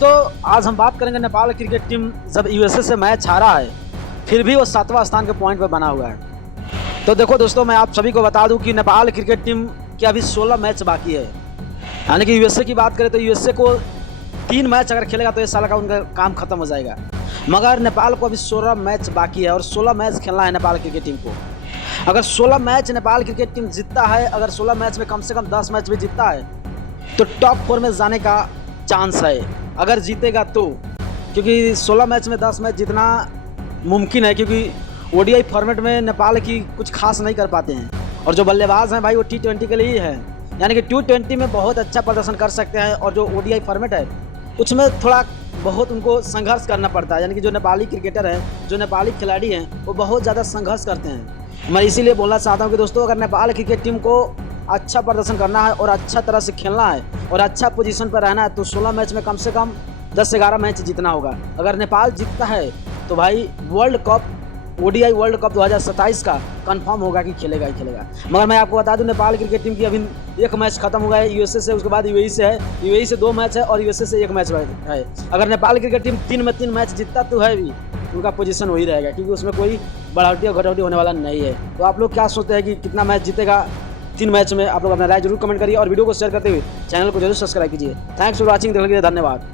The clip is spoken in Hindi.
दोस्तों आज हम बात करेंगे नेपाल क्रिकेट टीम जब यूएसए से मैच हारा है फिर भी वो 7वां स्थान के पॉइंट पर बना हुआ है। तो देखो दोस्तों, मैं आप सभी को बता दूं कि नेपाल क्रिकेट टीम के अभी 16 मैच बाकी है। यानी कि यूएसए की बात करें तो यूएसए को 3 मैच अगर खेलेगा तो इस साल का उनका काम खत्म हो जाएगा, मगर नेपाल को अभी 16 मैच बाकी है और 16 मैच खेलना है नेपाल क्रिकेट टीम को। अगर 16 मैच नेपाल क्रिकेट टीम जीतता है, अगर 16 मैच में कम से कम 10 मैच भी जीतता है तो टॉप 4 में जाने का चांस है, अगर जीतेगा तो। क्योंकि 16 मैच में 10 मैच जीतना मुमकिन है, क्योंकि ओडीआई फॉर्मेट में नेपाल की कुछ खास नहीं कर पाते हैं और जो बल्लेबाज हैं भाई वो T20 के लिए ही है। यानी कि T20 में बहुत अच्छा प्रदर्शन कर सकते हैं और जो ओडीआई फॉर्मेट है उसमें थोड़ा बहुत उनको संघर्ष करना पड़ता है। यानी कि जो नेपाली क्रिकेटर हैं, जो नेपाली खिलाड़ी हैं, वो बहुत ज़्यादा संघर्ष करते हैं। मैं इसीलिए बोलना चाहता हूँ कि दोस्तों, अगर नेपाल क्रिकेट टीम को अच्छा प्रदर्शन करना है और अच्छा तरह से खेलना है और अच्छा पोजीशन पर रहना है तो 16 मैच में कम से कम 10-11 मैच जीतना होगा। अगर नेपाल जीतता है तो भाई world cup, ODI world cup 2027 का कंफर्म होगा कि खेलेगा ही खेलेगा। मगर मैं आपको बता दूं, नेपाल क्रिकेट टीम की अभी 1 मैच खत्म हुआ है यूएसए से, उसके बाद यूएई से है, यूएई से 2 मैच है और यूएसए से 1 मैच है। अगर नेपाल क्रिकेट टीम 3 में 3 मैच जीतता तो है भी, उनका पोजीशन वही रहेगा, क्योंकि उसमें कोई बढ़ावटी और घटावटी होने वाला नहीं है। तो आप लोग क्या सोचते हैं कि कितना मैच जीतेगा 3 मैच में? आप लोग अपना राय जरूर कमेंट करिए और वीडियो को शेयर करते हुए चैनल को जरूर सब्सक्राइब कीजिए। थैंक्स फॉर वॉचिंग, देखने के लिए धन्यवाद।